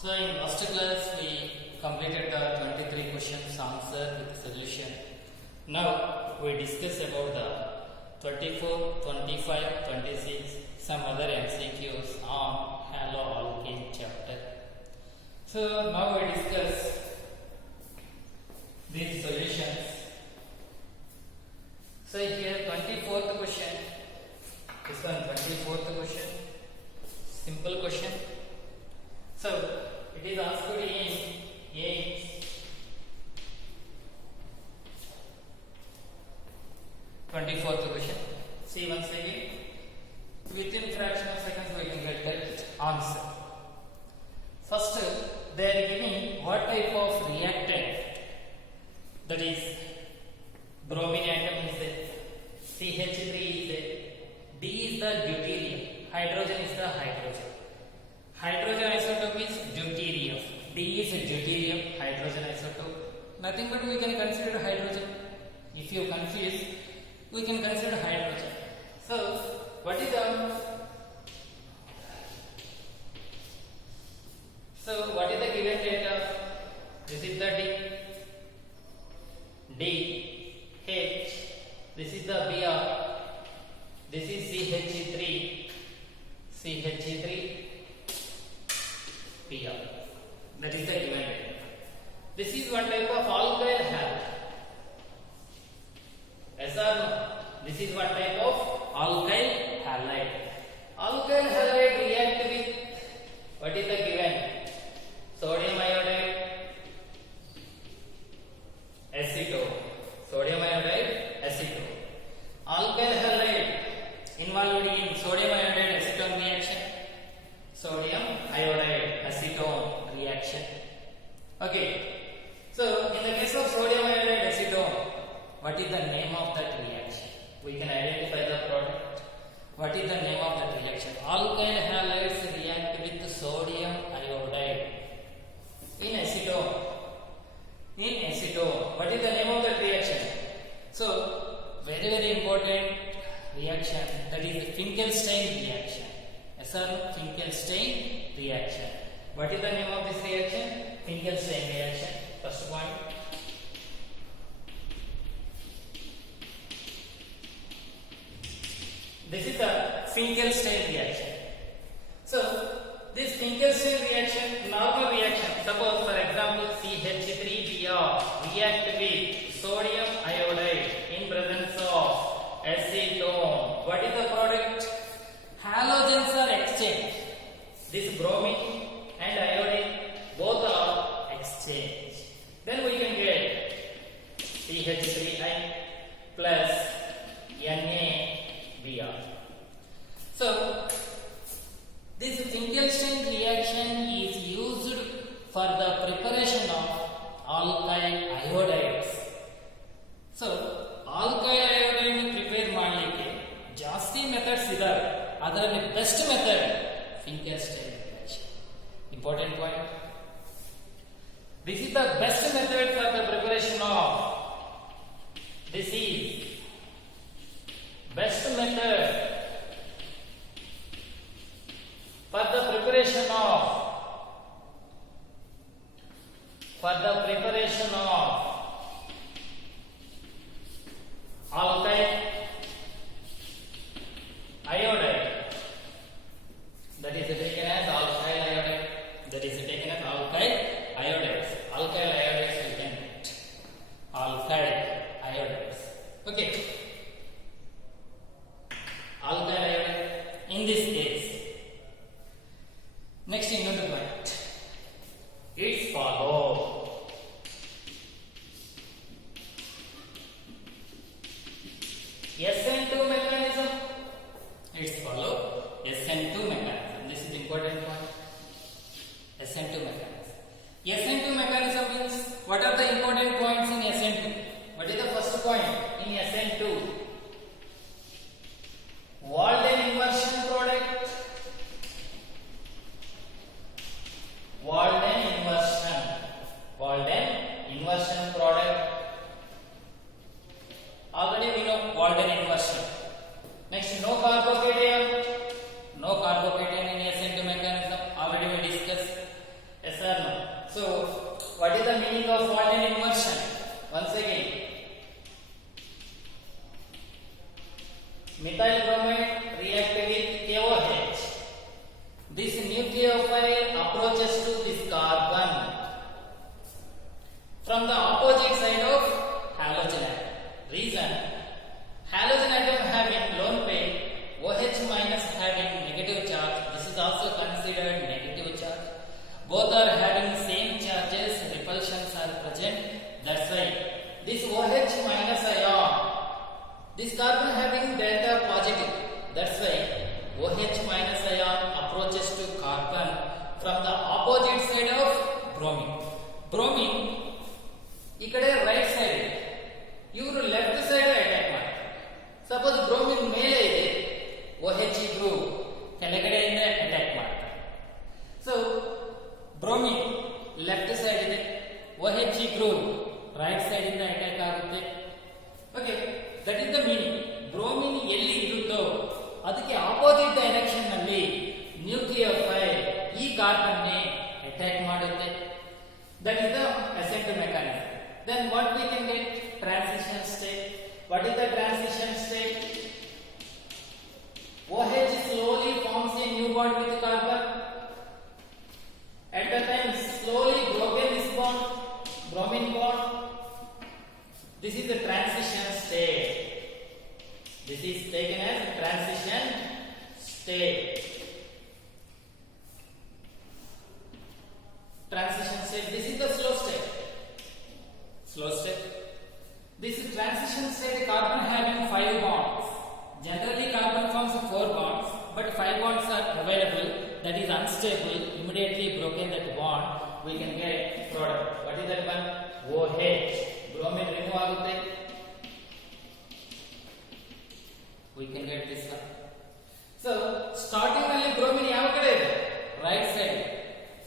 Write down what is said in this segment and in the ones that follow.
So in last class we completed the 23 questions answer with solution. Now we discuss about the 24, 25, 26 some other MCQs on haloalkane chapter. So now we discuss these solutions. So here 24th question. This one 24th question. Simple question. So it is asked in a 24th question. See once again. Within fraction of seconds we can get the answer. First they are giving what type of reactant, that is bromine atom is there, CH3 is there, D is the deuterium, hydrogen is the hydrogen. Hydrogen isotope is deuterium. D is deuterium, hydrogen isotope. Nothing but we can consider hydrogen. If you confuse, we can consider hydrogen. So, what is the given data? This is the D, H, this is the Br, this is CH3, Br. That is the given data. This is one type of alkyl halide. Yes or no? This is one type of alkyl halide. Alkyl halide react with what is the given? Sodium iodide, acetone. Sodium iodide, acetone. Alkyl halide involved in sodium iodide acetone reaction. Sodium iodide acetone reaction. Okay. So in the case of sodium iodide acetone, what is the name of that reaction? We can identify the product. What is the name of that reaction? Alkyl halides react with sodium iodide in acetone. What is the name of that reaction? So very important reaction, that is the Finkelstein reaction. Yes or no? Finkelstein reaction. What is the name of this reaction? Finkelstein reaction. First point. This is the Finkelstein reaction. So, this Finkelstein reaction, normal reaction, suppose for example CH3Br react with sodium iodide in presence of acetone. What is the product? Halogens are exchanged. This bromine and iodine both are exchanged. Then we can get CH3I plus NaBr. So, this Finkelstein reaction is used for the preparation of alkyl iodides. So, alkyl iodine prepare ಮಾಡಲಿಕ್ಕೆ ಜಾಸ್ತಿ methods ಇದಾವೆ. ಅದರಲ್ಲಿ best method Finkelstein reaction. Important point. This is the best method for the preparation of. This is best method for the preparation of alkyl iodide. That is taken as alkyl iodide. That is taken as alkyl iodides. Alkyl iodides we can get. Alkyl iodides. Okay. Alkyl iodide in this case. Next ಇನ್ನೊಂದು point. It's follow. SN2 mechanism. It's follow SN2 mechanism. This is important point. SN2 mechanism. SN2 mechanism means what are the important points in SN2? What is the first point in SN2? Walden inversion product. meaning of Walden inversion? Once again, methyl bromide react with KOH. This nucleophile approaches to this carbon from the opposite side of halogen atom. Reason: halogen atom having lone pair, OH minus having negative charge. This is also considered negative charge. Both are having same charges, repulsions are present. That's why this OH minus ion, this carbon having delta positive. That's why OH minus ion approaches to carbon from the opposite side of bromine. Bromine ಈ ಕಡೆ right side ಇದೆ, ಇವರು left side attack ಮಾಡ್ತಾರೆ. Suppose bromine ಮೇಲೆ ಇದೆ, OH group ಕೆಳಗಡೆಯಿಂದ attack ಮಾಡ್ತಾರೆ. So bromine left side ಇದೆ, OH ಗ್ರೂಪ್ ರೈಟ್ ಸೈಡ್ ಇಂದ ಅಟ್ಯಾಕ್ ಆಗುತ್ತೆ. Okay, that is the meaning. Bromine ಎಲ್ಲಿ ಇರುತ್ತೋ ಅದಕ್ಕೆ ಆಪೋಸಿಟ್ ಡೈರೆಕ್ಷನ್ ನಲ್ಲಿ ನ್ಯೂಕ್ಲಿಯೋಫೈಲ್ ಈ ಕಾರ್ಬನ್ ನೇ ಅಟ್ಯಾಕ್ ಮಾಡುತ್ತೆ. That is the ascent mechanism. Then what we can get? Transition state. What is the transition state? OH slowly forms a new bond with carbon. At the time slowly broken this bond, bromine bond. This is the transition state. This is taken as transition state. Transition state. This is the slow state. Slow state. This is transition state. Carbon having 5 bonds. Generally, carbon forms 4 bonds, but 5 bonds are available. That is unstable. Immediately broken that bond, we can get product. What is that one? OH. Bromine remove agutte. We can get this one. So, starting ನಲ್ಲಿ bromine ಯಾವ ಕಡೆ ಇದೆ? Right side.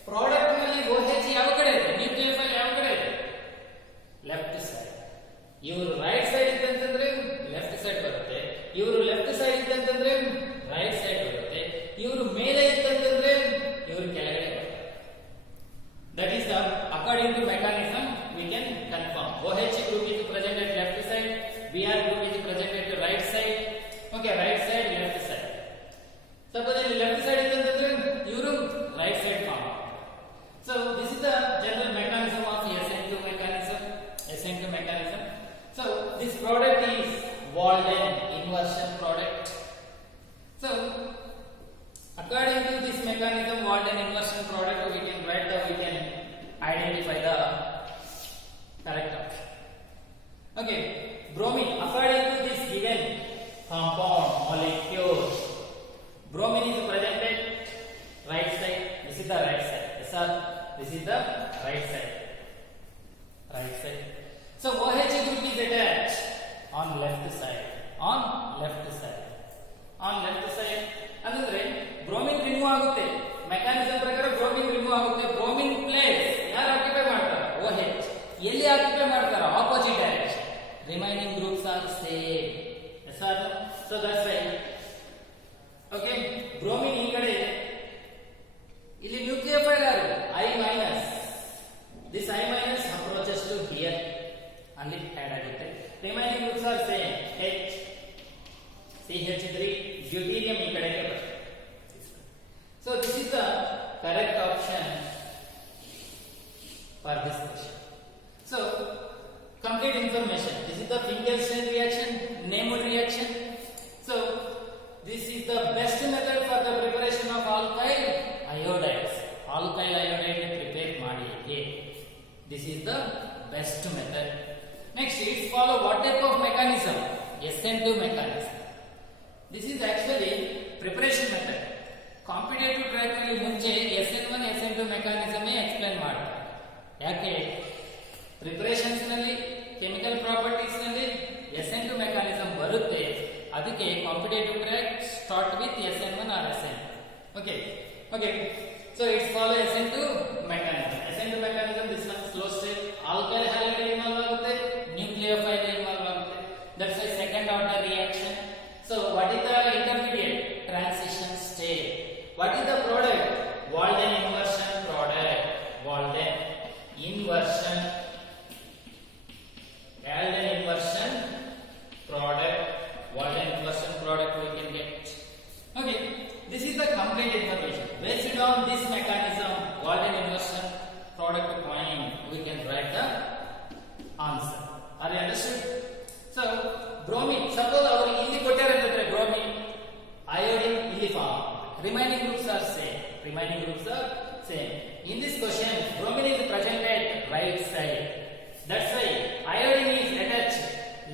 Product ನಲ್ಲಿ OH ಯಾವ ಕಡೆ ಇದೆ? Nucleophile ಯಾವ ಕಡೆ ಇದೆ? Left side. ಇವರು ರೈಟ್ ಸೈಡ್ ಇದ್ದಂತಂದ್ರೆ ಲೆಫ್ಟ್ ಸೈಡ್ ಬರುತ್ತೆ, ಇವರು ಲೆಫ್ಟ್ ಸೈಡ್ ಇದ್ದಂತಂದ್ರೆ ರೈಟ್ ಸೈಡ್ ಬರುತ್ತೆ, ಇವರು ಮೇಲೆ ಇದ್ದಂತಂದ್ರೆ ಇವರು ಕೆಳಗಡೆ ಬರುತ್ತೆ. That is the according to mechanism we can confirm. OH group is present at left side, Br group is present at right side. Okay, right side, left side. Suppose ಇಲ್ಲಿ left side ಇದ್ದಂತಂದ್ರೆ ಇವರು right side form. So this is the general mechanism of SN2 mechanism. SN2 mechanism. So this product is Walden inversion product. So according to this mechanism, Walden inversion product, we can write the, we can identify the correct option. Okay, bromine. According to this given compound molecule, bromine is presented right side. This is the right side. Sir, this is the right side. Right side. So OH group is attached on left side. On left side. On left side. ಅಂದ್ರೆ bromine remove ಆಗುತ್ತೆ. Mechanism ಪ್ರಕಾರ bromine remove ಆಗುತ್ತೆ. Bromine place ಯಾರು occupy ಮಾಡ್ತಾರೆ? OH. ಎಲ್ಲಿ occupy ಮಾಡ್ತಾರೆ? Opposite direction. Remaining groups are same. Sir, so that's why. Okay, bromine ಈ ಕಡೆ ಇದೆ, ಇಲ್ಲಿ ನ್ಯೂಕ್ಲಿಯೋಫೈಲ್ ಯಾರು? I minus. This I minus approaches to here. ಅಲ್ಲಿ ಆಡ್ ಆಗುತ್ತೆ. Remaining groups are same. H, CH3, deuterium ಈ ಕಡೆಗೆ ಬರುತ್ತೆ. So this is the correct option for this question. So complete information. This is the Finkelstein reaction, named reaction. So this is the best method for the preparation of alkyl iodides. Alkyl iodide prepare ಮಾಡಿ ಹೇಗೆ? This is the best method. Next, let's follow what type of mechanism? SN2 mechanism. This is actually preparation method. Competitive track ನಲ್ಲಿ ಮುಂಚೆ SN1 SN2 mechanism explain ಮಾಡ್ತಾರೆ. ಯಾಕೆ? Preparations ನಲ್ಲಿ chemical properties ನಲ್ಲಿ SN2 mechanism ಬರುತ್ತೆ. ಅದಕ್ಕೆ competitive track start with SN1 or SN. Okay. So it's follow SN2 mechanism. SN2 mechanism, this one slow step. Alkyl halide involve ಆಗುತ್ತೆ, nucleophile involve ಆಗುತ್ತೆ. That's why second order reaction. So what is the intermediate? Transition state. What is the product? Walden inversion product. Walden inversion In this question, bromine is present at right side. That's why iodine is attached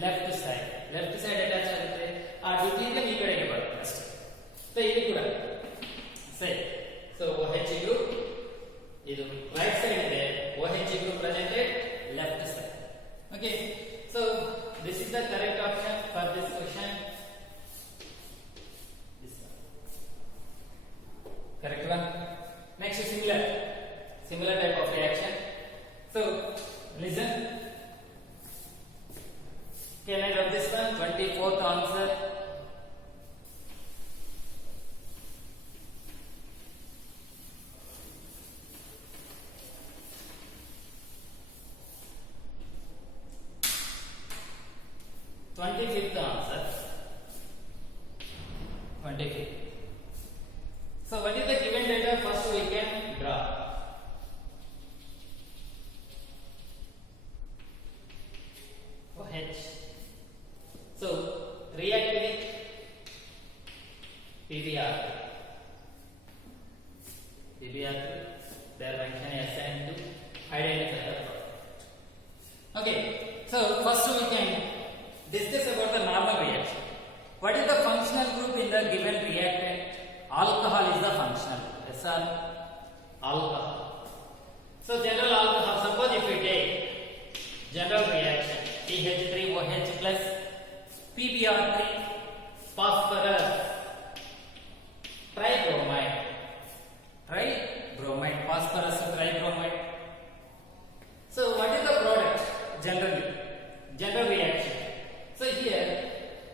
left side. Left side attached ಆಗುತ್ತೆ. ಆ ದ್ಯುತಿಯಿಂದ ಈ ಕಡೆಗೆ ಬರುತ್ತೆ ಅಷ್ಟೇ. So ಇದು ಕೂಡ ಸರಿ. So OH group ಇದು ರೈಟ್ ಸೈಡ್ ಇದೆ. OH group presented left side. Okay. So this is the correct option for this question. This one. Correct one. Next is similar type of reaction. So listen. Can I rub this one? 24th answer. Answer 25th. So what is the given data? First we can draw. OH. So react with PBr. Their function is assigned to identify the product. Okay. So first we can discuss about the normal reaction. What is the functional group in the given reactant? Alcohol is the functional group. Yes sir? Alcohol. So general alcohol, suppose if we take general reaction CH3OH plus PBr3 phosphorus tribromide phosphorus tribromide. So what is the product general reaction? So here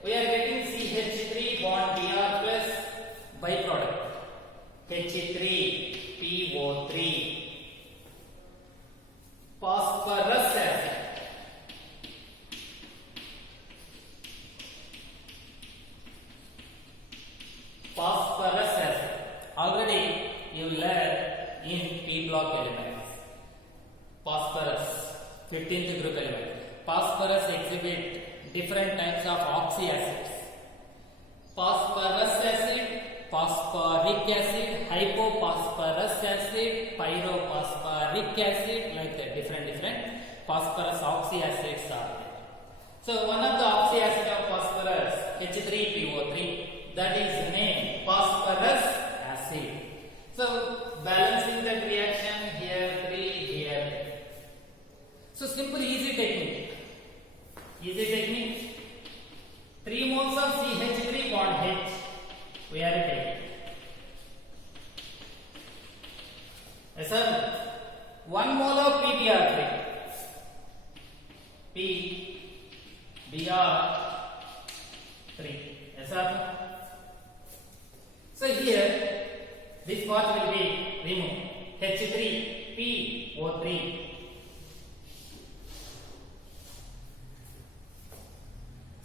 we are getting CH3 bond Br plus byproduct H3PO3 phosphorus acid. Already you learned in P block elements. Phosphorus 15th group element. Phosphorus exhibit different types of oxy acids. Phosphorus acid, phosphoric acid, hypophosphorus acid, pyrophosphoric acid, like that. Different phosphorus oxy acids are there. So one of the oxy acid of phosphorus H3PO3, that is named phosphorus acid. So balancing that reaction here 3 here. So simple easy technique. 3 moles of CH3 bond H we are taking. Yes sir. 1 mole of PBr3. PBr3. Yes sir. So here this part will be removed. H3PO3.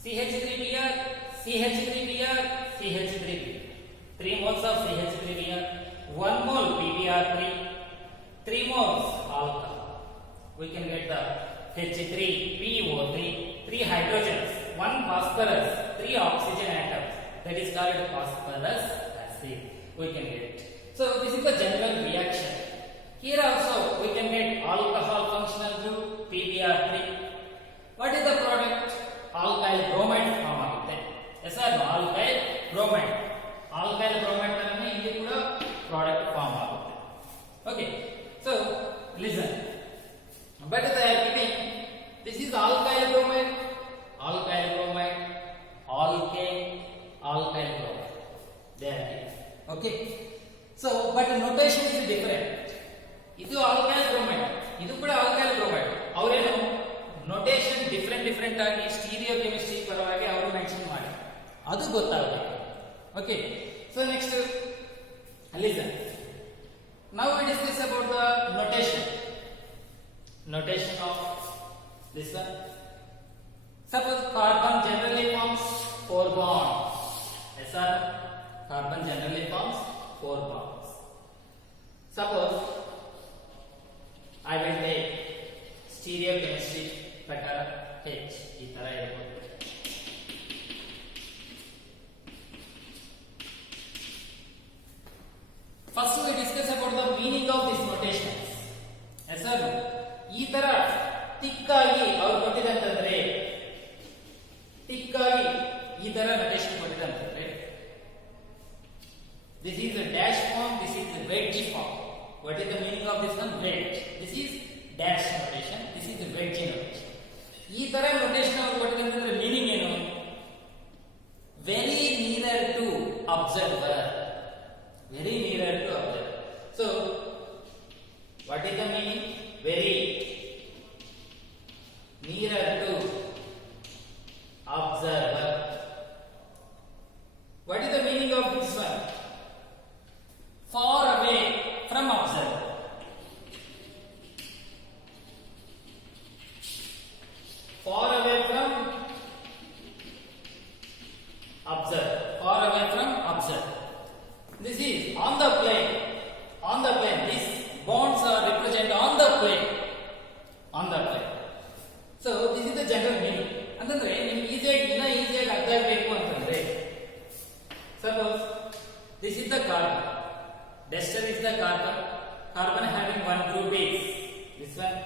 CH3Br, CH3Br, CH3Br. 3 moles of CH3Br, 1 mole PBr3, 3 moles alcohol. We can get the H3PO3, 3 hydrogens, 1 phosphorus, 3 oxygen atoms. That is called phosphorus acid. We can get. So this is the general reaction. Here also we can get alcohol functional group PBr3. What is the product? Alkyl bromide form ಆಗುತ್ತೆ. Yes sir, alkyl bromide. Alkyl bromide ತರನೇ ಇಲ್ಲಿ ಕೂಡ product form ಆಗುತ್ತೆ. Okay. So listen. But they are giving this is alkyl bromide, alkyl bromide, alkane, alkyl bromide. They are giving. Okay. So but notation is different. ಇದು alkyl bromide, ಇದು ಕೂಡ alkyl bromide. ಅವರೇನು notation different ಆಗಿ stereo chemistry ಪರವಾಗಿ ಅವರು mention ಮಾಡಿ ಅದು ಗೊತ್ತಾಗಬೇಕು. Okay. So next listen. Now we discuss about the notation of this one. Suppose carbon generally forms 4 bonds. Yes sir, carbon generally forms 4 bonds. Suppose I will take stereochemistry ಪ್ರಕಾರ H ಈ ತರ ಇರಬಹುದು. First we discuss about the meaning of this notation. wedge. This is dash notation. This is the wedge notation. ಈ ತರ notation ಅವರು ಕೊಟ್ಟಿದ್ರೆ meaning ಏನು? Very nearer to observer. Very nearer to observer. So, what is the meaning? Very nearer to observer. What is the meaning of this one? Far away from observer. Far away from observer. Far away from observer. This is on the plane. On the plane. These bonds are represent on the plane. On the plane. So this is the general meaning. ಅಂತಂದ್ರೆ ನಿಮ್ಗೆ ಈಸಿಯಾಗಿ ಅರ್ಥ ಆಗಬೇಕು ಅಂತಂದ್ರೆ suppose this is the carbon. Duster is the carbon. Carbon having one group is this one.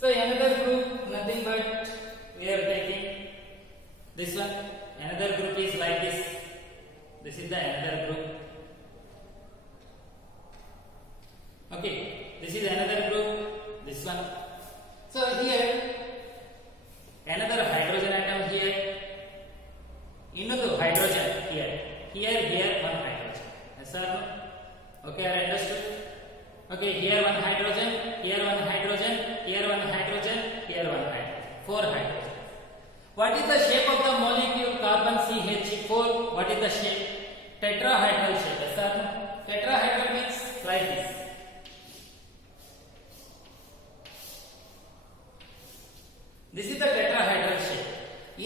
So another group nothing but we are taking this one. Another group is like this. This is the another group. Okay. This is another group. This one. So here another hydrogen atom here. Another hydrogen here. Here one hydrogen. Yes or no? Okay, I understood. Okay, here one hydrogen, here one hydrogen, here one hydrogen, here one hydrogen. 4 hydrogen. What is the shape of the molecule carbon CH4? What is the shape? Tetrahedral shape. Yes or no? Tetrahedral means like this. This is the tetrahedral shape.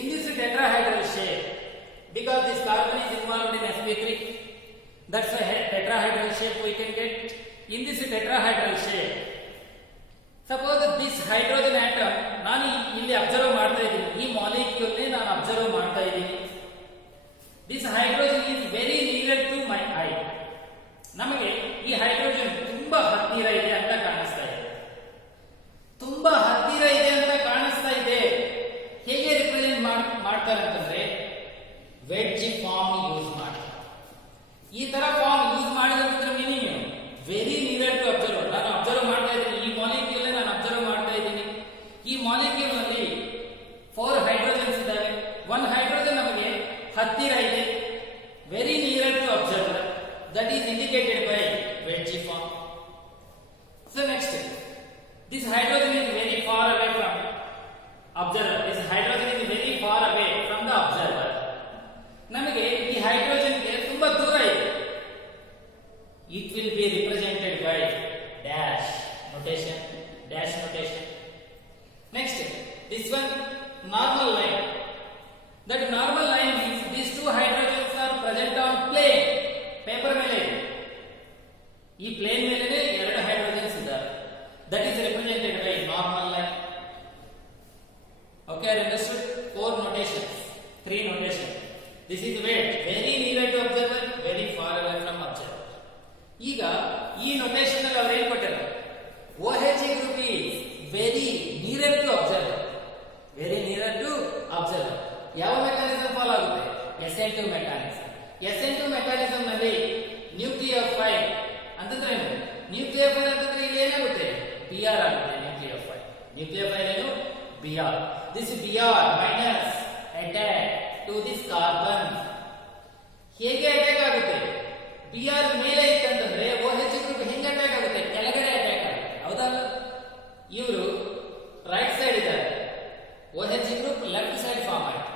In this tetrahedral shape, because this carbon is involved in sp3, that's a tetrahedral shape we can get. In this tetrahedral shape, suppose this hydrogen atom ನಾನು ಇಲ್ಲಿ observe ಮಾಡ್ತಾ ಇದ್ದೀನಿ, ಈ molecule ನೇ ನಾನು observe ಮಾಡ್ತಾ ಇದ್ದೀನಿ. This hydrogen is very near to my eye. ನಮಗೆ ಈ ಹೈಡ್ರೋಜನ್ ತುಂಬಾ ಹತ್ತಿರ ಇದೆ ಅಂತ ಕಾಣಿಸ್ತಾ ಇದೆ. ತುಂಬಾ ಹತ್ತಿರ ಇದೆ ಅಂತ ಕಾಣಿಸ್ತಾ ಇದೆ. ಹೇಗೆ ರಿಪ್ರೆಸೆಂಟ್ ಮಾಡ್ತಾರೆ ಅಂತಂದ್ರೆ ವೆಡ್ಜ್ ಫಾರ್ಮ್ ಯೂಸ್ ಮಾಡ್ತಾರೆ. ಈ ತರ ಫಾರ್ಮ್ ಯೂಸ್ ಮಾಡಿದ್ರೆ ಮೀನಿಂಗ್ ಏನು? Very near to observe. ನಾನು ಅಬ್ಸರ್ವ್ ಮಾಡ್ತಾ ಇದ್ದೀನಿ, ಈ ಮಾಲಿಕ್ಯೂಲ್ ನಾನು ಅಬ್ಸರ್ವ್ ಮಾಡ್ತಾ ಇದ್ದೀನಿ. ಈ ಮಾಲಿಕ್ಯೂಲ್ ನಲ್ಲಿ 4 ಹೈಡ್ರೋಜನ್ಸ್ ಇದ್ದಾವೆ. 1 ಹೈಡ್ರೋಜನ್ ನಮಗೆ ಹತ್ತಿರ ಇದೆ. Very near to observer. That is indicated by wedge form. So next, this hydrogen is very far away from observer. This hydrogen is very far away from the observer. ನಮಗೆ ಈ hydrogen ಗೆ ತುಂಬಾ ದೂರ ಇದೆ. It will be represented by dash notation. Dash notation. Next, this one normal line. That normal line means these 2 hydrogens are present on plane. Paper ಮೇಲೆ ಈ plane ಮೇಲೆ 2 hydrogens ಇದ್ದಾರೆ. That is represented by normal line. Okay, I understood. 4 notations, 3 notations. This is wedge, very near to observer, very far away from observer. ಈಗ ಈ notation ಅಲ್ಲಿ ಅವರು ಏನು ಕೊಟ್ಟಿದ್ದಾರೆ? OH group is very near to observer. Very near to observer. ಯಾವ mechanism follow ಆಗುತ್ತೆ? SN2 mechanism. SN2 mechanism ನಲ್ಲಿ nucleophile ಅಂತಂದ್ರೆ ಏನು? ನ್ಯೂಕ್ಲಿಯೋಫೈಲ್ ಅಂತಂದ್ರೆ ಇಲ್ಲಿ ಏನಾಗುತ್ತೆ? Br ಆಗುತ್ತೆ ನ್ಯೂಕ್ಲಿಯೋಫೈಲ್. ನ್ಯೂಕ್ಲಿಯೋಫೈಲ್ ಏನು? Br. This Br minus attack to this carbon. ಹೇಗೆ ಅಟ್ಯಾಕ್ ಆಗುತ್ತೆ? Br ಮೇಲೆ ಇತ್ತಂತಂದ್ರೆ OH ಗ್ರೂಪ್ ಹೆಂಗೆ ಅಟ್ಯಾಕ್ ಆಗುತ್ತೆ? ಕೆಳಗಡೆ ಅಟ್ಯಾಕ್ ಆಗುತ್ತೆ. ಹೌದಾ? ಇವರು ರೈಟ್ ಸೈಡ್ ಇದ್ದಾರೆ. OH group left side form ಆಯ್ತು.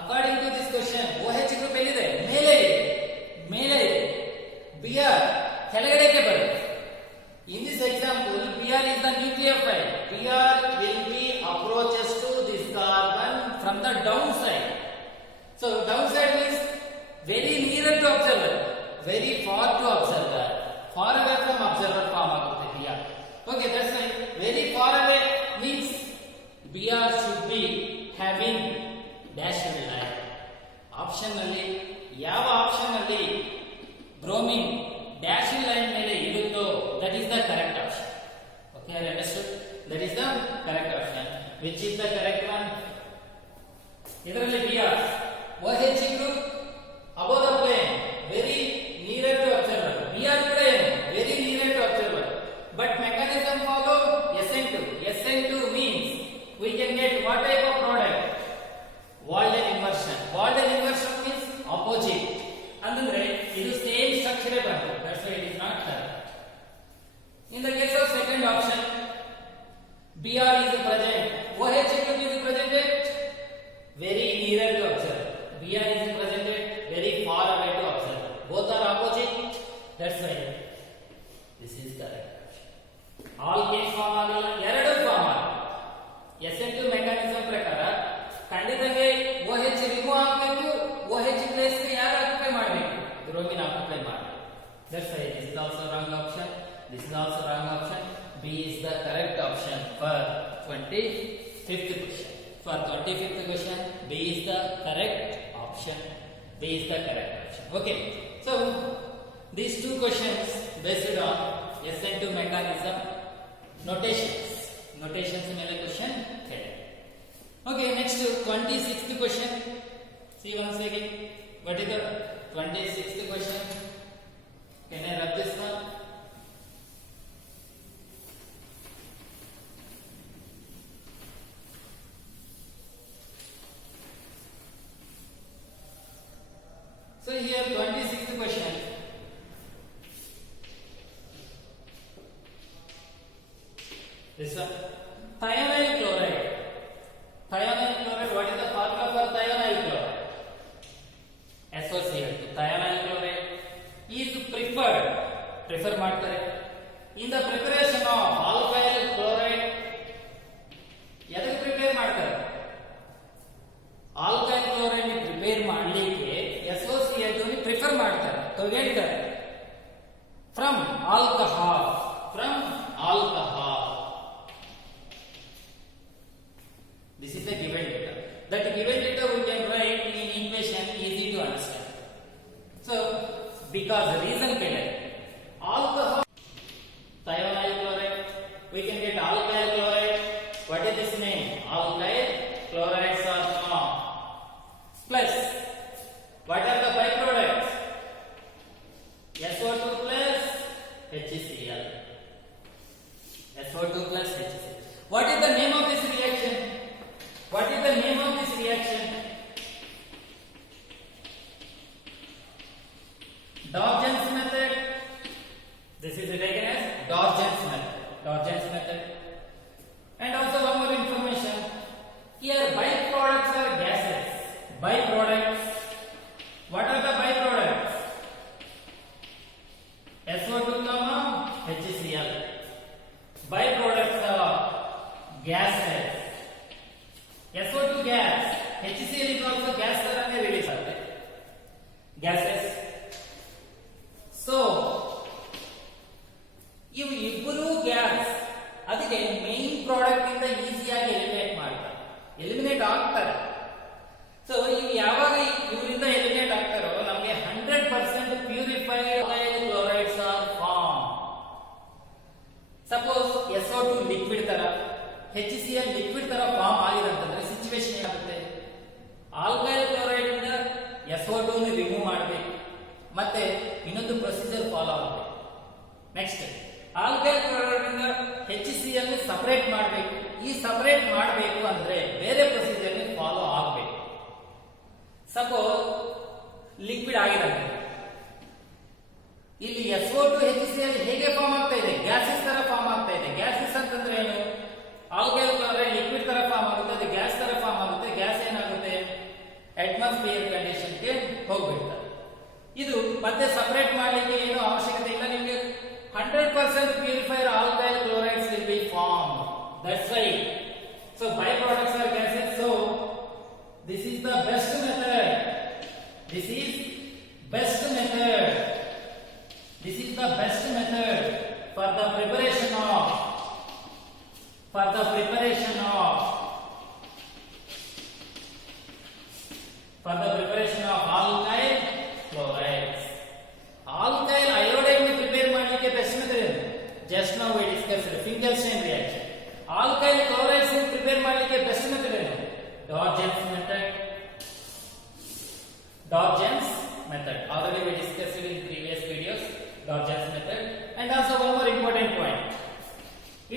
According to this question OH group ಎಲ್ಲಿದೆ? ಮೇಲೆ ಇದೆ. ಮೇಲೆ ಇದೆ. Br ಕೆಳಗಡೆಗೆ ಬರುತ್ತೆ. In this example, Br is the nucleophile. Br will be approaches to this carbon from the downside. So downside means very near to observer, very far to observer, far away from observer form ಆಗುತ್ತೆ Br. Okay, that's right. Very far away means Br should be having dashed line. Option ನಲ್ಲಿ ಯಾವ option ಅಲ್ಲಿ bromine dash line ಮೇಲೆ ಇರುತ್ತೋ that is the correct option. Okay, I understood. That is the correct option. Which is the correct one? ಇದರಲ್ಲಿ Br OH group above the plane, very near to observer. Br ಕೂಡ ಏನು? Very near to observer. also wrong option. B is the correct option for 25th question. For 25th question, B is the correct option. B is the correct option. Okay. So these two questions based on SN2 mechanism notations ಮೇಲೆ question ಕೇಳಿ. Okay, next 26th question. See once again, what is the 26th question? Can I rub this one? So here 26th question. This one, thionyl chloride. Thionyl chloride, what is the formula for thionyl chloride? SOCl2. Thionyl chloride is prefer ಮಾಡ್ತಾರೆ in the preparation of alkyl chloride. ಎದಕ್ಕೆ prepare ಮಾಡ್ತಾರೆ? Alkyl chloride prepare ಮಾಡಲಿಕ್ಕೆ SOCl2 ని prefer ಮಾಡ್ತಾರೆ. ತಗೊಳ್ತಾರೆ from alcohol. This is the given data. That given data we can write in equation easy to understand. So, because the reason behind alcohol, thionyl chloride, we can get alkyl chloride. What is this name? Alkyl chlorides are formed. Plus, what are the byproducts? SO2 plus HCl. SO2 plus HCl. What is the name of this reaction? What is the name of this reaction? Dorjan's method. This is taken as Dorjan's method. And also one more information. Here byproducts are gases. Byproducts. What are the byproducts? SO2 comma HCl. Byproducts are gases. SO2 gas, HCl is also gas ತರನೇ release ಆಗುತ್ತೆ. Gases. So ಇವು ಇಬ್ಬರು gas, ಅದಕ್ಕೆ main product ಇಂದ ಈಸಿಯಾಗಿ eliminate ಆಗ್ತಾರೆ. So ಇವು ಯಾವಾಗ ಇವರಿಂದ ಎಲಿಮಿನೇಟ್ ಆಗ್ತಾರೋ ನಮಗೆ 100% purified chlorides are form. Suppose SO2 liquid ತರ, HCl ಲಿಕ್ವಿಡ್ ತರ ಫಾರ್ಮ್ ಆಗಿದೆ ಅಂತಂದ್ರೆ ಸಿಚುವೇಶನ್ ಏನಾಗುತ್ತೆ? ಆಲ್ಕೈಲ್ ಕ್ಲೋರೈಡ್ ಇಂದ SO2 ನ ರಿಮೂವ್ ಮಾಡಬೇಕು, ಮತ್ತೆ ಇನ್ನೊಂದು ಪ್ರೊಸೀಜರ್ ಫಾಲೋ ಆಗಬೇಕು. ನೆಕ್ಸ್ಟ್ ಆಲ್ಕೈಲ್ ಕ್ಲೋರೈಡ್ ಇಂದ HCl ನ ಸಪರೇಟ್ ಮಾಡಬೇಕು. ಈ ಸಪರೇಟ್ ಮಾಡಬೇಕು ಅಂದ್ರೆ ಬೇರೆ ಪ್ರೊಸೀಜರ್ ನ ಫಾಲೋ ಆಗಬೇಕು. ಸಪೋಸ್ ಲಿಕ್ವಿಡ್ ಆಗಿದೆ, ಇಲ್ಲಿ SO2 HCl ಹೇಗೆ ಫಾರ್ಮ್ ಆಗ್ತಾ ಇದೆ? ಗ್ಯಾಸಸ್ ತರ ಫಾರ್ಮ್ ಆಗ್ತಾ ಇದೆ. ಗ್ಯಾಸಸ್ ಅಂತಂದ್ರೆ ಏನು? ಆಲ್ಕೈಲ್ ಕ್ಲೋರೈಡ್ ಲಿಕ್ವಿಡ್ ತರ ಫಾರ್ಮ್ ಆಗುತ್ತೆ, ಅದು ಗ್ಯಾಸ್ ತರ ಫಾರ್ಮ್ ಆಗುತ್ತೆ. ಗ್ಯಾಸ್ ಏನಾಗುತ್ತೆ? ಅಟ್ಮಾಸ್ಫಿಯರ್ ಕಂಡೀಷನ್ ಗೆ ಹೋಗ್ಬಿಡ್ತಾರೆ. ಇದು ಮತ್ತೆ ಸಪರೇಟ್ ಮಾಡಲಿಕ್ಕೆ ಏನು ಅವಶ್ಯಕತೆ ಇಲ್ಲ. ನಿಮಗೆ 100% purified alkyl chlorides will be formed. That's why. So byproducts are gases. So this is the best method. This is best method. This is the best method for the preparation of alkyl chlorides. Alkyl iodide में prepare ಮಾಡಲಿಕ್ಕೆ best method ಏನು? Just now we discussed Finkelstein reaction. Alkyl chlorides में prepare ಮಾಡಲಿಕ್ಕೆ best method ಏನು? Dorjan's method. Already we discussed it in previous videos. Dorjan's method. And also one more important point.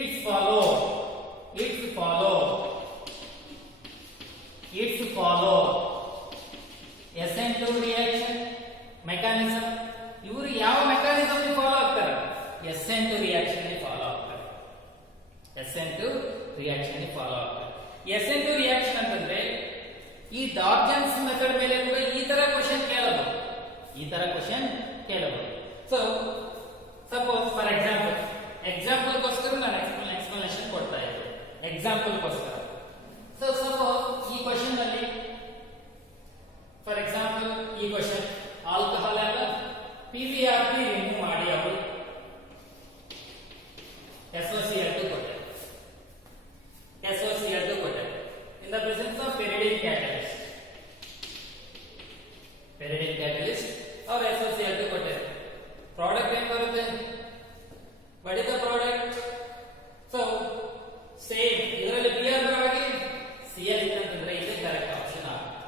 It's follow SN2 reaction mechanism. ಇವರು ಯಾವ mechanism follow ಆಗ್ತಾರೆ? SN2 reaction follow ಆಗ್ತಾರೆ. SN2 reaction ಅಂತಂದ್ರೆ ಈ ಡಾರ್ಜನ್ಸ್ method ಮೇಲೆ ಕೂಡ ಈ ತರ ಕ್ವೆಶ್ಚನ್ ಕೇಳಬಹುದು. ಸೊ ಸಪೋಸ್ ಫಾರ್ ಎಕ್ಸಾಂಪಲ್ ಗೋಸ್ಕರ ನಾನು ಎಕ್ಸ್ಪ್ಲನೇಷನ್ ಕೊಡ್ತಾ ಇದ್ದೆ. ಎಕ್ಸಾಂಪಲ್ ಗೋಸ್ಕರ. ಸೊ ಸಪೋಸ್ ಈ ಕ್ವೆಶ್ಚನ್ ಅಲ್ಲಿ ಫಾರ್ ಎಕ್ಸಾಂಪಲ್ ಈ ಕ್ವೆಶ್ಚನ್ ಆಲ್ಕೋಹಾಲ್ ಅಲ್ಲ PVRP ರಿಮೂವ್ ಮಾಡಿ ಅವರು SOCl2 ಕೊಟ್ಟೆ. SOCl2 ಕೊಟ್ಟೆ. In the presence of pyridine catalyst. Pyridine catalyst or SOCl2 ಕೊಟ್ಟೆ. Product ಏನು ಬರುತ್ತೆ? What is the product? So same ಇದರಲ್ಲಿ Br ಬರವಾಗಿ Cl ಇತ್ತಂತಂದ್ರೆ ಇದು ಕರೆಕ್ಟ್ ಆಪ್ಷನ್ ಆಗುತ್ತೆ.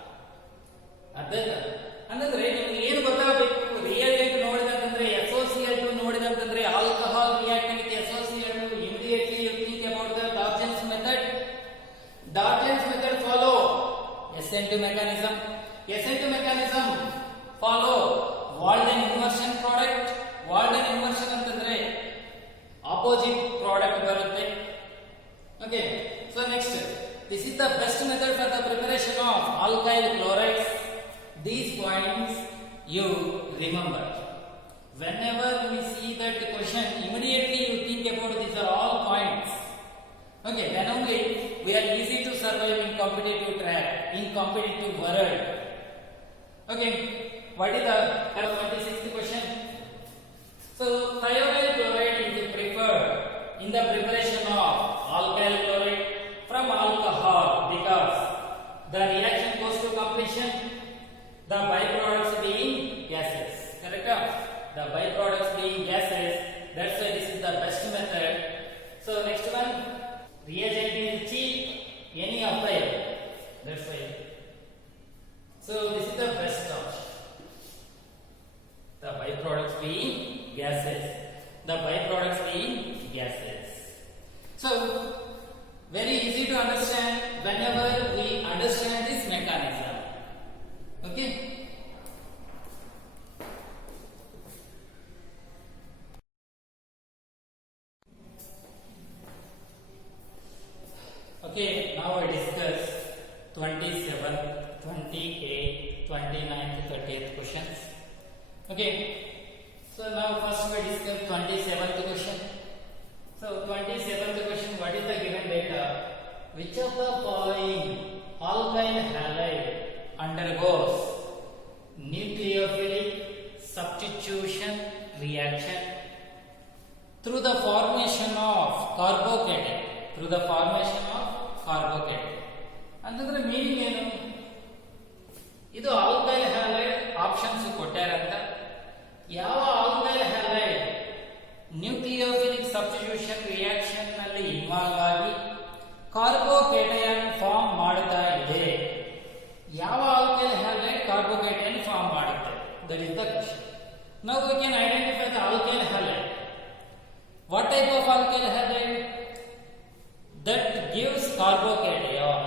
ಅರ್ಥಾಯ್ತಾ? ಅಂದ್ರೆ ನಿಮ್ಗೆ ಏನು ಗೊತ್ತಾಗಬೇಕು, ರಿಯಾಕ್ಟೆಂಟ್ ನೋಡಿದಂತಂದ್ರೆ SOCl2 ನೋಡಿದಂತಂದ್ರೆ alcohol reactant with SOCl2 immediately you think about the Darjan's method. Darjan's method follow SN2 mechanism. SN2 mechanism follow Walden inversion product. Walden inversion ಅಂತಂದ್ರೆ opposite product ಬರುತ್ತೆ. Okay, so next, this is the best method for the preparation of alkyl chlorides. These points you remember. Whenever we see that question, immediately you think about these are all points. Okay, then only we are easy to survive in competitive track, in competitive world. Okay, what is the 26th question? So, thionyl chloride is preferred in the preparation of alkyl chloride from alcohol because the reaction goes to completion, the byproducts being gases. Correct? The byproducts being gases. That's why this is the best method. So next one, reagent is cheap, any of the. That's why. So this is the best option. The byproducts being gases. The byproducts being gases. So very easy to understand whenever we understand this mechanism. Okay. Okay, now I discuss 27th, 28th, 29th, 30th questions. Okay, so now first we discuss 27th question. So 27th question, what is the given data? Which of the following alkyl halide undergoes nucleophilic substitution reaction through the formation of carbocation? Through the formation of carbocation. ಅಂತಂದ್ರೆ meaning ಏನು? ಇದು alkyl halide options ಕೊಟ್ಟಾರಂತ. ಯಾವ alkyl halide nucleophilic substitution reaction ನಲ್ಲಿ involve ಆಗಿ ಕಾರ್ಬೋಕೇಟಯನ್ form ಮಾಡುತ್ತಾ ಇದೆ? ಯಾವ alkyl halide ಕಾರ್ಬೋಕೇಟಯನ್ form ಮಾಡುತ್ತೆ? That is the question. Now we can identify the alkyl halide. What type of alkyl halide? That gives carbocation.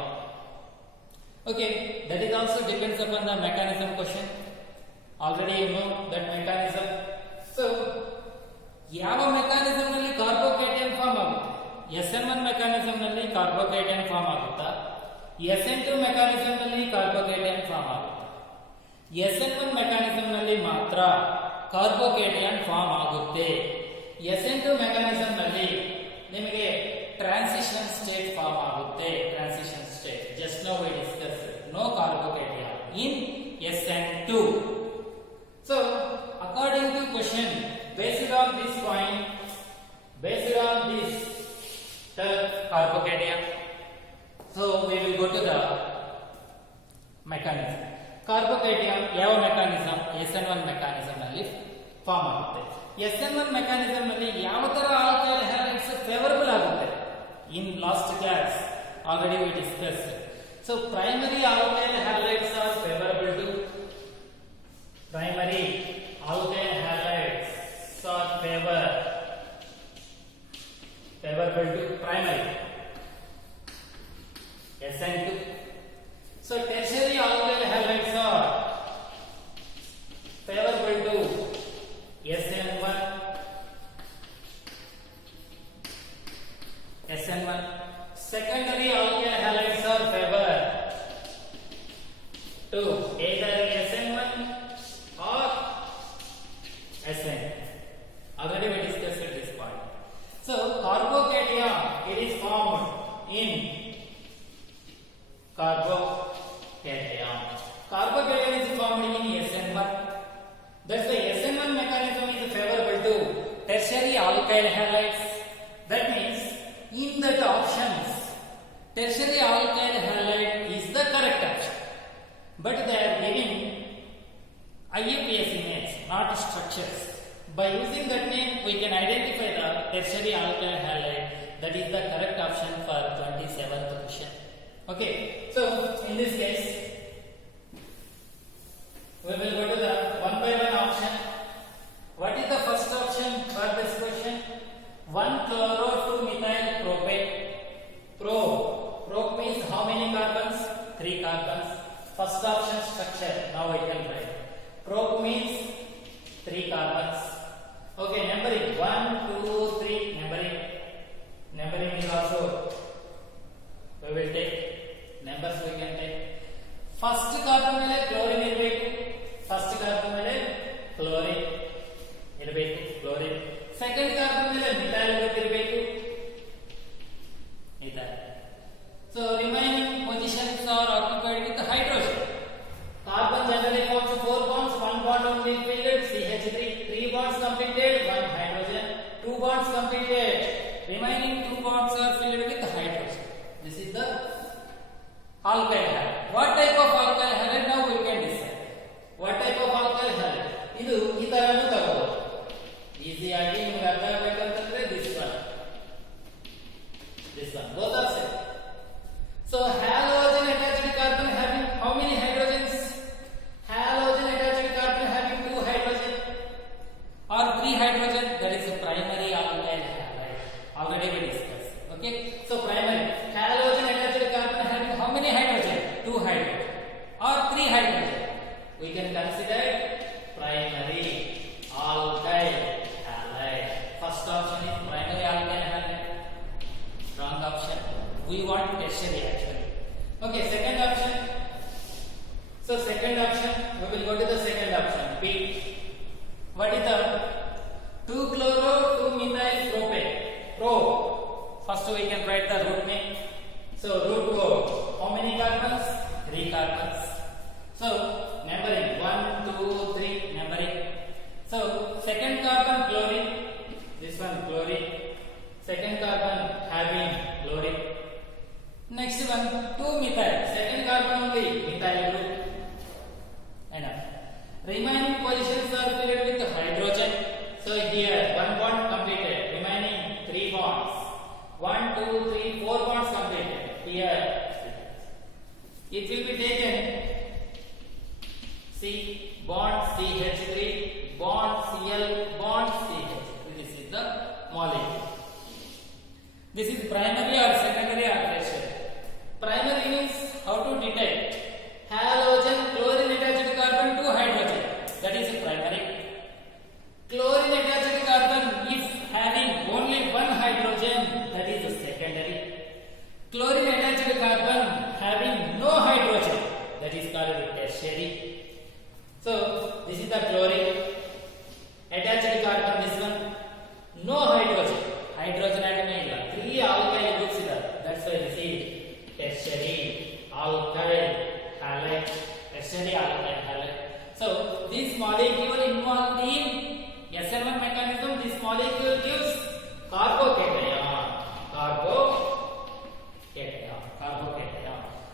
Okay, that is also depends upon the mechanism question. Already you know that mechanism. So, ಯಾವ mechanism ನಲ್ಲಿ ಕಾರ್ಬೋಕೇಟಯನ್ form ಆಗುತ್ತೆ? SN1 mechanism ನಲ್ಲಿ ಕಾರ್ಬೋಕೇಟಯನ್ form ಆಗುತ್ತಾ? SN2 mechanism ನಲ್ಲಿ ಕಾರ್ಬೋಕೇಟಯನ್ form ಆಗುತ್ತಾ? SN1 mechanism ನಲ್ಲಿ ಮಾತ್ರ ಕಾರ್ಬೋಕೇಟಯನ್ form ಆಗುತ್ತೆ. SN2 ಮೆಕ್ಯಾನಿಸಮ್ ನಲ್ಲಿ ನಿಮಗೆ ಟ್ರಾನ್ಸಿಷನ್ ಸ್ಟೇಟ್ ಫಾರ್ಮ್ ಆಗುತ್ತೆ. Transition state just now we discuss no carbocation in SN2. So according to question, based on this point, based on this carbocation, so we will go to the mechanism. Carbocation ಯಾವ mechanism? SN1 mechanism ನಲ್ಲಿ form ಆಗುತ್ತೆ. SN1 mechanism ನಲ್ಲಿ ಯಾವ ತರ alkyl halides favourable ಆಗುತ್ತೆ? In last class already we discussed. So primary alkyl halides are favorable to primary alkyl halides are favorable to primary SN2. So tertiary alkyl halides are favorable to SN1. SN1. Secondary alkyl halides are favored to either SN1 or SN. Already we discussed this point. So carbocation, it is formed in carbocation. Carbocation is formed in SN1. That's why SN1 mechanism is favorable to tertiary alkyl halides. That means tertiary alkyl halide is the correct option. But they are giving IUPAC names, not structures. By using that name, we can identify the tertiary alkyl halide. That is the correct option for 27th question. Okay, so in this case, we will go to the one by one option. What is the first option for this question? 1-chloro-2-methyl propane. Prop means how many carbons? 3 carbons. First option structure. Now I can write. Prop means 3 carbons. Okay, numbering 1, 2, 3. Numbering is also we will take numbers. We can take first carbon ಮೇಲೆ chlorine ಇರಬೇಕು. First carbon ಮೇಲೆ chlorine ಇರಬೇಕು, chlorine. Second carbon ಮೇಲೆ methyl ಇರಬೇಕು, methyl. So remaining positions are occupied with hydrogen. Carbon generally forms 4 bonds, 1 bond only filled, CH3, 3 bonds completed, 1 hydrogen, 2 bonds completed. Remaining 2 bonds are filled with hydrogen. This is the alkyl halide. What type of alkyl halide? Now we can decide. What type of alkyl halide? ಇದು ಈ ತರನು ತಗೋಬಹುದು. Easy ಆಗಿ ನಿಮಗೆ ಅರ್ಥ ಆಗಬೇಕಂತಂದ್ರೆ this one. Both are same. So halogen attached carbon having how many hydrogens? Halogen attached carbon having 2 hydrogen or 3 hydrogen. That is a primary alkyl halide. Already we discussed. Okay. So primary halogen attached carbon having how many hydrogen? 2 hydrogen or 3 hydrogen. We can consider primary alkyl halide. First option is primary alkyl halide. Wrong option. We want tertiary actually. Okay, second option. So second option, we will go to the second option. B. What is the 2-chloro-2-methyl propane? Pro. First we can write the root name. So root O. How many carbons? 3 carbons. So numbering 1, 2, 3. Numbering. So second carbon chlorine. This one chlorine. Second carbon having chlorine. Next one 2-methyl. Second carbon only methyl group. Enough. Remaining positions are filled with hydrogen. So here 1 bond completed. Remaining 3 bonds. 1, 2, 3, 4 bonds completed. Here it will be taken C bond CH3 bond Cl bond CH. This is the molecule. This is primary or secondary or tertiary? Primary means how to detect halogen chlorine attached carbon to hydrogen. That is primary. Chlorine attached carbon if having only 1 hydrogen, that is secondary. Chlorine attached carbon having no hydrogen, that is called tertiary. So this is the chlorine attached carbon. This one no hydrogen. Hydrogen atom illa. 3 alkyl groups ida. That's why this is tertiary alkyl halide. Tertiary alkyl halide. So this molecule involved in SN1 mechanism. This molecule gives carbocation.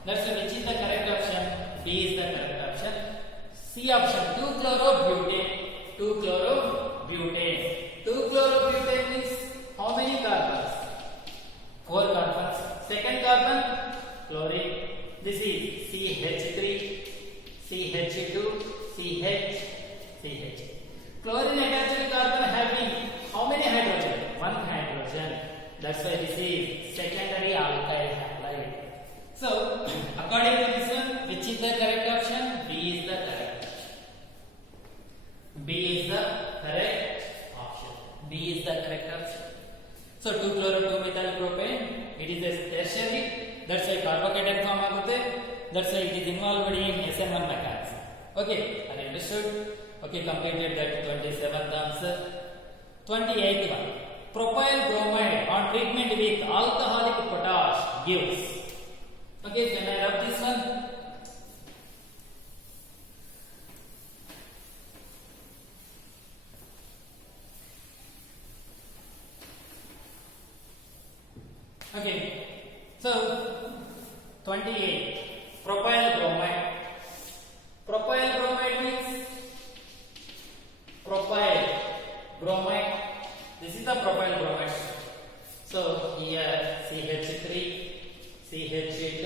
That's why which is the correct option? B is the correct option. C option 2-chlorobutane. 2-chlorobutane. 2-chlorobutane means how many carbons? 4 carbons. Second carbon chlorine. This is CH3, CH2, CH. Chlorine attached carbon having how many hydrogen? 1 hydrogen. That's why this is secondary alkyl halide. So according to this one, which is the correct option? B is the correct option. B is the correct option. B is the correct option. So 2-chloro-2-methyl propane, it is a tertiary. That's why carbocation form ಆಗುತ್ತೆ. That's why it is involved in SN1 mechanism. Okay, I understood. Okay, completed that 27th answer. 28th one. Propyl bromide on treatment with alcoholic potash gives. Okay, can I rub this one? Okay, So 28. Propyl bromide. Propyl bromide means propyl bromide. This is the propyl bromide. So here CH3, CH2,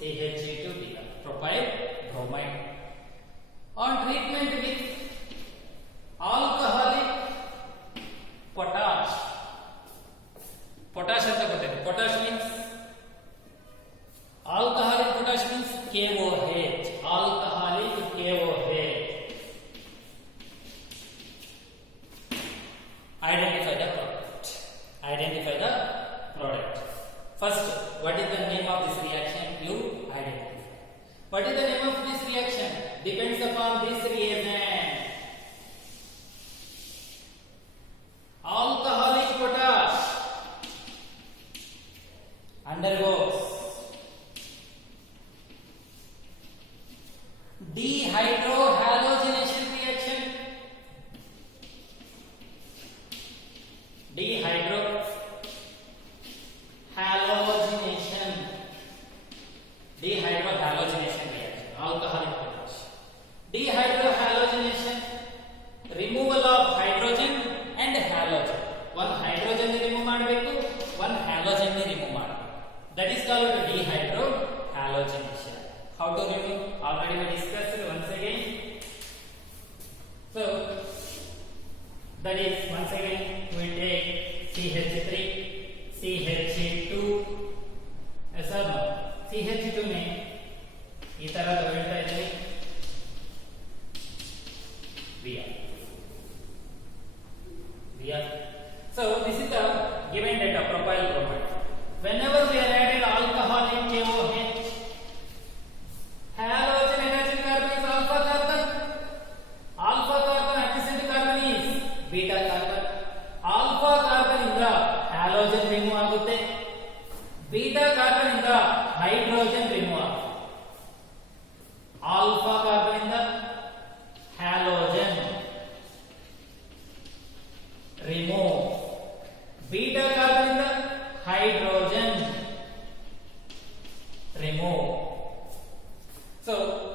CH2 become propyl bromide. On treatment with alcoholic potash. Potash anta gottide. Potash means alcoholic potash means KOH. Alcoholic KOH. Identify the product. Identify the product. First, what is the name of this reaction? You identify. What is the name of this reaction? Depends upon this reagent. Alcoholic potash undergoes dehydrohalogenation reaction. Dehydrohalogenation reaction. Alcoholic potash. Dehydrohalogenation, removal of hydrogen and halogen. One hydrogen ni remove ಮಾಡಬೇಕು, one halogen ni remove ಮಾಡಬೇಕು. That is called dehydrohalogenation. How to remove? Already we discussed once again. So that is once again we take CH3, CH2. ऐसा ना CH2 में ಈ ತರ ತಗೊಳ್ತಾ ಇದ್ದೀವಿ Br. So this is the given data propyl bromide. Whenever we are added alcoholic KOH, halogen attaching carbon is alpha carbon. Alpha carbon adjacent carbon is beta carbon. Alpha carbon ಇಂದ halogen remove ಆಗುತ್ತೆ. Beta carbon ಇಂದ hydrogen remove ಆಗುತ್ತೆ. Alpha carbon ಇಂದ halogen remove. Beta carbon ಇಂದ hydrogen remove. So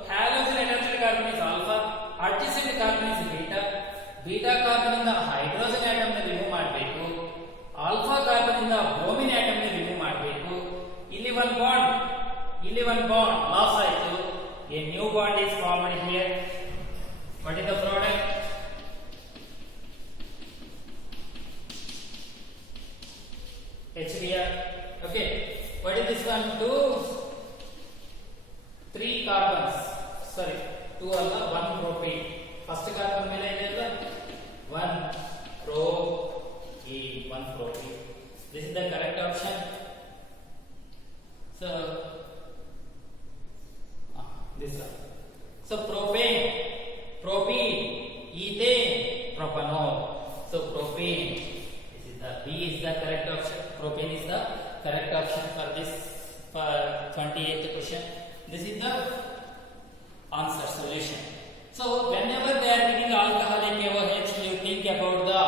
halogen attached carbon is alpha, adjacent carbon is beta. Beta carbon ಇಂದ hydrogen atom ನ remove ಮಾಡಬೇಕು. Alpha carbon ಇಂದ bromine atom ನ remove ಮಾಡಬೇಕು. ಇಲ್ಲಿ one bond loss ಆಯಿತು. A new bond is formed here. What is the product? HBr. Okay. What is this one? 3 carbons. Sorry, 2 ಅಲ್ಲ 1 propane. First carbon ಮೇಲೆ ಇದೆ ಅಲ್ಲ 1 propane. This is the correct option. So this one. So propane, ethane, propanol. So propane. This is the B is the correct option. Propane is the correct option for this 28th question. This is the answer solution. So whenever they are giving alcoholic KOH, you think about the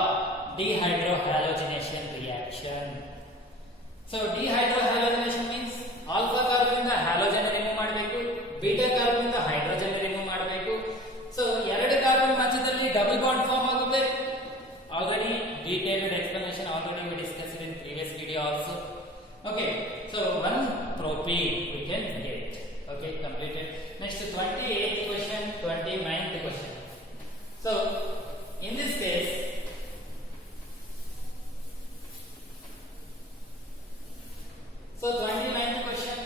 dehydrohalogenation reaction. So dehydrohalogenation means alpha carbon ಇಂದ halogen remove ಮಾಡಬೇಕು, beta carbon ಇಂದ hydrogen remove ಮಾಡಬೇಕು. So ಎರಡು carbon ಮಧ್ಯದಲ್ಲಿ double bond form ಆಗುತ್ತೆ. Already detailed explanation already we discussed in previous video also. Okay, so one propane we can get. Okay, completed. Next 28th question, 29th question. So in this case, so 29th question.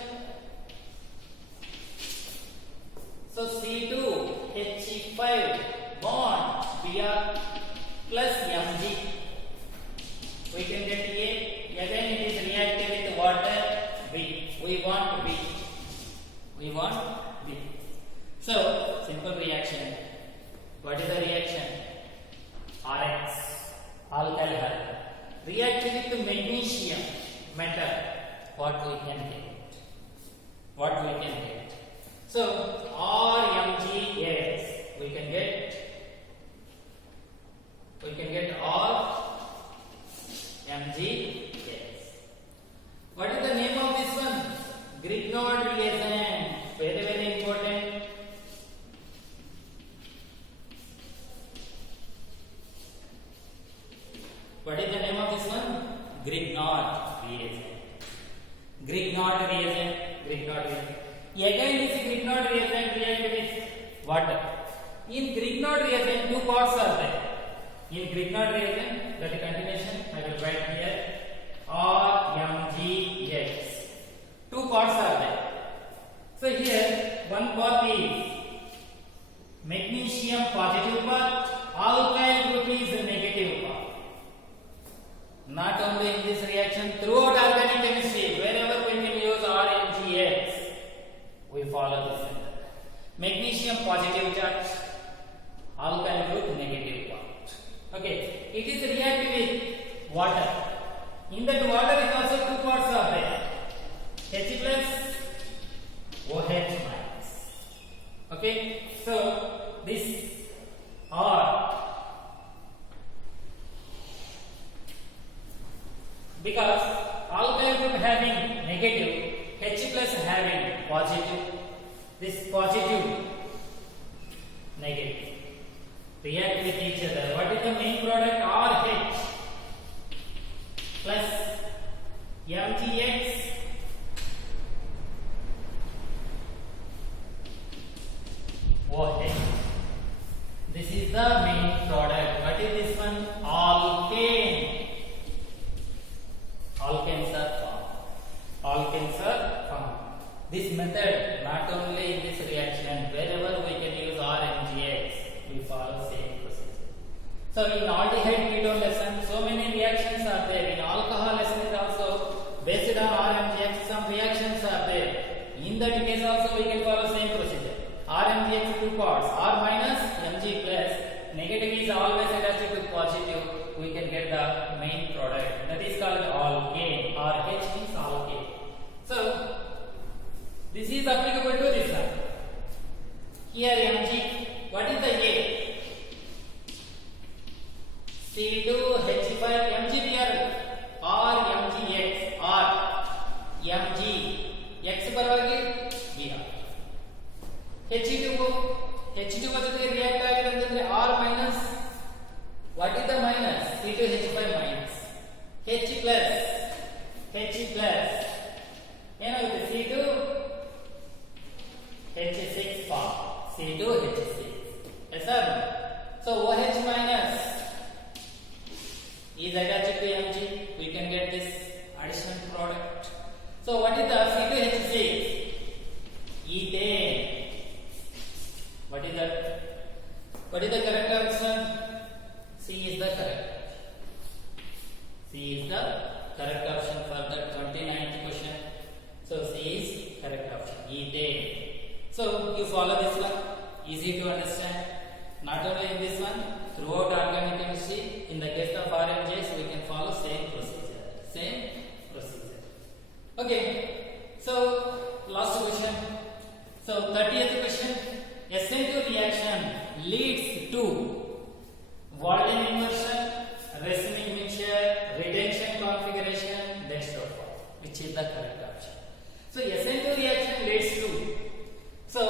So C2H5 bond Br plus Mg. We can get A. Again it is reacted with water B. We want B. So simple reaction. What is the reaction? RX, alkyl halide. Reacted with magnesium metal. What we can get? So RMgS. We can get RMgS. What is the name of this one? reagent. Grignard reagent. Again this Grignard reagent react with water. In Grignard reagent two parts are there. In Grignard reagent, that continuation I will write here, RMgX. Two parts are there. So here one part is magnesium positive part, alkyl group is negative part. Not only in this reaction, throughout organic chemistry, wherever we can use RMgX, we follow this method. Magnesium positive charge, alkyl group negative part. Okay, it is reactive with water. In that water is also two parts are there, H plus, OH minus. Okay, so this R, because alkyl group having negative, H plus having positive, this positive, negative react with each other. What is the main product? RH plus MgX OH. This is the main product. What is this one? Alkane. Alkanes are formed. This method not only in this reaction, wherever we can use RMgX, we follow same procedure. So in aldehyde ketone lesson, so many reactions are there. In alcohol lesson is also based on RMgX, some reactions are there. In that case also we can follow same procedure. RMgX two parts, R minus, Mg plus, negative is always attached to positive, we can get the main product. That is called alkane. RH means alkane. So this is applicable to this one. Here Mg, what is the A? C2H5 Mg here, R MgX, R Mg, X ಬರವಾಗಿ Br. H2 ಜೊತೆಗೆ react ಆಗಿದೆ ಅಂತಂದ್ರೆ R minus, what is the minus? C2H5 minus, H plus, ಏನಾಗುತ್ತೆ? C2H6 form, C2H6. Yes sir? So OH minus is attached to Mg, we can get this additional product. So what is the C2H6? Ethane. What is that? What is the correct option? C is the correct. C is the correct option for the 29th question. So C is correct option. Ethane. So you follow this one. Easy to understand. Not only in this one, throughout organic chemistry, in the case of RMgX, we can follow same procedure. Okay. So last question. So 30th question. SN2 reaction leads to Walden inversion, racemic mixture, retention configuration, dextroform, which is the correct option. So SN2 reaction leads to, so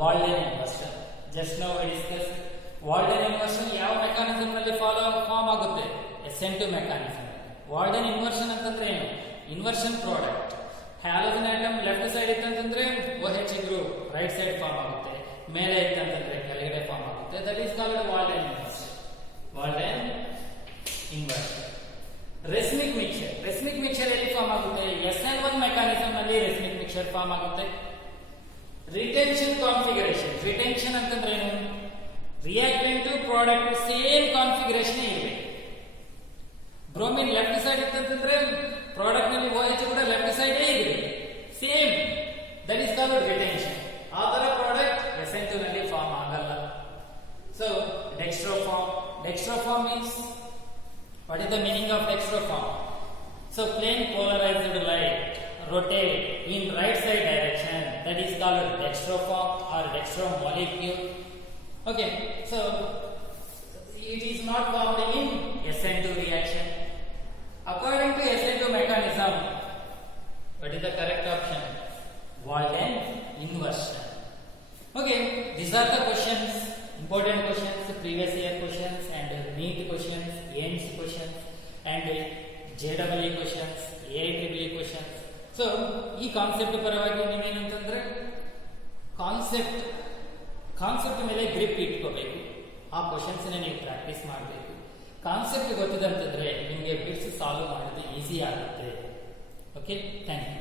Walden inversion. Just now we discussed Walden inversion ಯಾವ mechanism ನಲ್ಲಿ form ಆಗುತ್ತೆ? SN2 mechanism. Walden inversion ಅಂತಂದ್ರೆ ಏನು? Inversion product. Halogen atom left side ಇತ್ತಂತಂದ್ರೆ OH group right side form ಆಗುತ್ತೆ, ಮೇಲೆ ಇತ್ತಂತಂದ್ರೆ ಕೆಳಗಡೆ ಫಾರ್ಮ್ ಆಗುತ್ತೆ. That is called Walden inversion. Racemic mixture ಎಲ್ಲಿ ಫಾರ್ಮ್ ಆಗುತ್ತೆ? SN1 ಮೆಕ್ಯಾನಿಸಮ್ ನಲ್ಲಿ ರೆಸ್ಮಿಕ್ ಮಿಕ್ಸರ್ ಫಾರ್ಮ್ ಆಗುತ್ತೆ. Retention configuration. ರಿಟೆನ್ಷನ್ ಅಂತಂದ್ರೆ ಏನು? Reactant to product same configuration ಇರಬೇಕು. ಬ್ರೋಮಿನ್ ಲೆಫ್ಟ್ ಸೈಡ್ ಇತ್ತಂತಂದ್ರೆ ಪ್ರಾಡಕ್ಟ್ ನಲ್ಲಿ OH ಕೂಡ ಲೆಫ್ಟ್ ಸೈಡ್ ಇರಬೇಕು, same. That is called retention. ಆ ತರ ಪ್ರಾಡಕ್ಟ್ SN2 ನಲ್ಲಿ ಫಾರ್ಮ್ ಆಗಲ್ಲ. So dextroform means, what is the meaning of dextroform? So plane polarized light rotate in right side direction, that is called dextroform or dextromolecule. Okay, so it is not formed in SN2 reaction. According to SN2 mechanism, what is the correct option? Walden inversion. Okay, these are the questions, important questions, previous year questions, and NEET questions, AIMS questions, and JEE questions, AIT so ಈ concept ಪರವಾಗಿ ನೀವೇನಂತಂದ್ರೆ concept ಮೇಲೆ grip ಇಟ್ಕೋಬೇಕು. ಆ questions ನೀವು practice ಮಾಡಬೇಕು. Concept ಗೊತ್ತಿದೆ ಅಂತಂದ್ರೆ ನಿಮಗೆ ಬಿಟ್ಸ್ ಸಾಲ್ವ್ ಮಾಡೋದು ಈಸಿ ಆಗುತ್ತೆ. Okay, thank you.